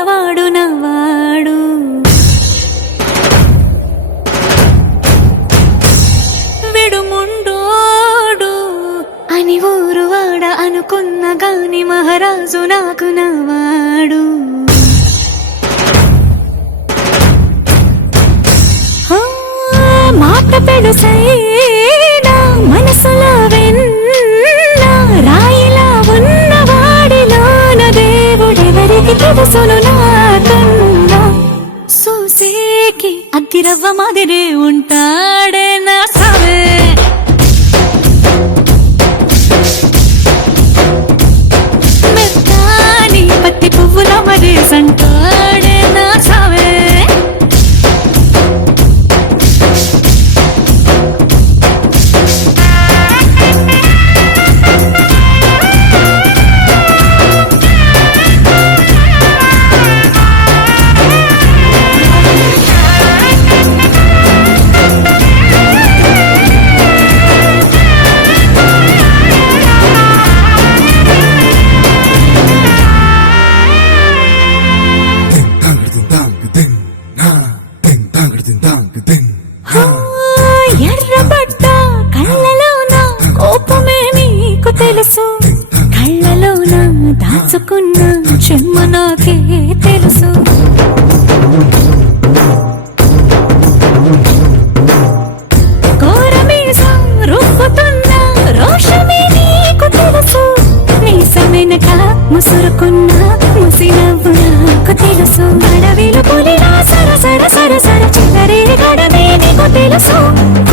ఉన్నవాడు నవ్వాడు. విడుముండోడు అని ఊరువాడ అనుకున్న గాని మహారాజు నాకు నవ్వాడు. మాట పెడుసైనా మనసులో వెన్న రాయిలా ఉన్నవాడిలోన దేవుడెవరికి తెలుసును నాకన్నా. సూసేకి అగ్గిరవ్వ మాదిరే ఉంటాడే నా సావే. మెత్తాని పత్తి పువ్వుల మరేసంటాడే నా సావే. ఎర్రబడ్డ కళ్ళలోన కోపమే నీకు తెలుసు, కళ్ళలోన దాచుకున్న చెమ్మ నాకే తెలుసు. కోరమీసం రుబ్బుతున్న రోషమే నీకు తెలుసు, మీసమెనక ముసురుకున్న ముసినవ్వు నాకు తెలుసు. అడవిలు పులిలా సరసర సరసర చివరి గడమే నీకు తెలుసు,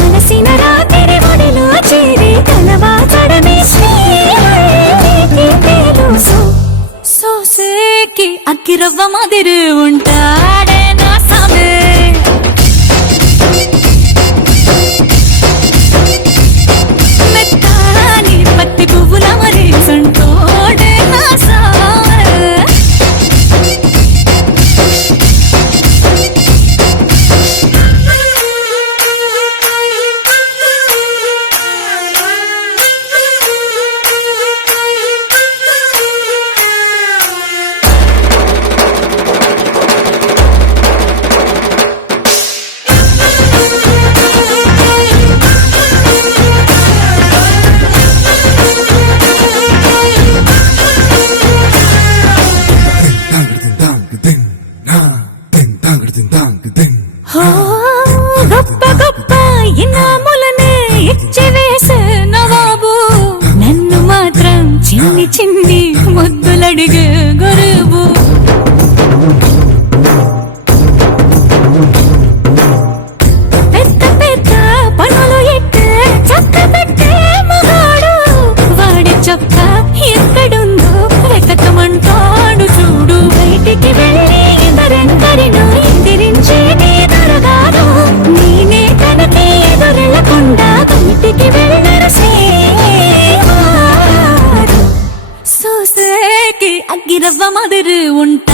అలసిన రాత్రి ఒడిలో చేరి కలవాచడమే శ్రీకి తెలుసు. సోసేకి అగ్గిరవ్వ మాదిరి ఉంటాడే నా సామే. మెత్తాని పత్తి పువ్వుల మరేసంటోడే నా సామే. గొప్ప గొప్ప ఇనాములనే ఇచ్చి వేసే నవాబు, నన్ను మాత్రం చిన్ని చిన్ని ముద్దులడిగే గురువు. పెద్ద పెద్ద పనులు ఎట్టే చక్క పెట్టే మగాడు, వాడి చొక్క ఎక్కడుందో వెతకమంటాడు చూడు. బయటికి వెళ్ళి ఇద్దరెందరినో ఎదిరించేది దొరగారు, నేనే తనకి ఎదురెళ్ళకుండా బయటికి వెళ్ళరు సేవారు. సోసేకి అగ్గిరవ్వ మాదిరి ఉంటా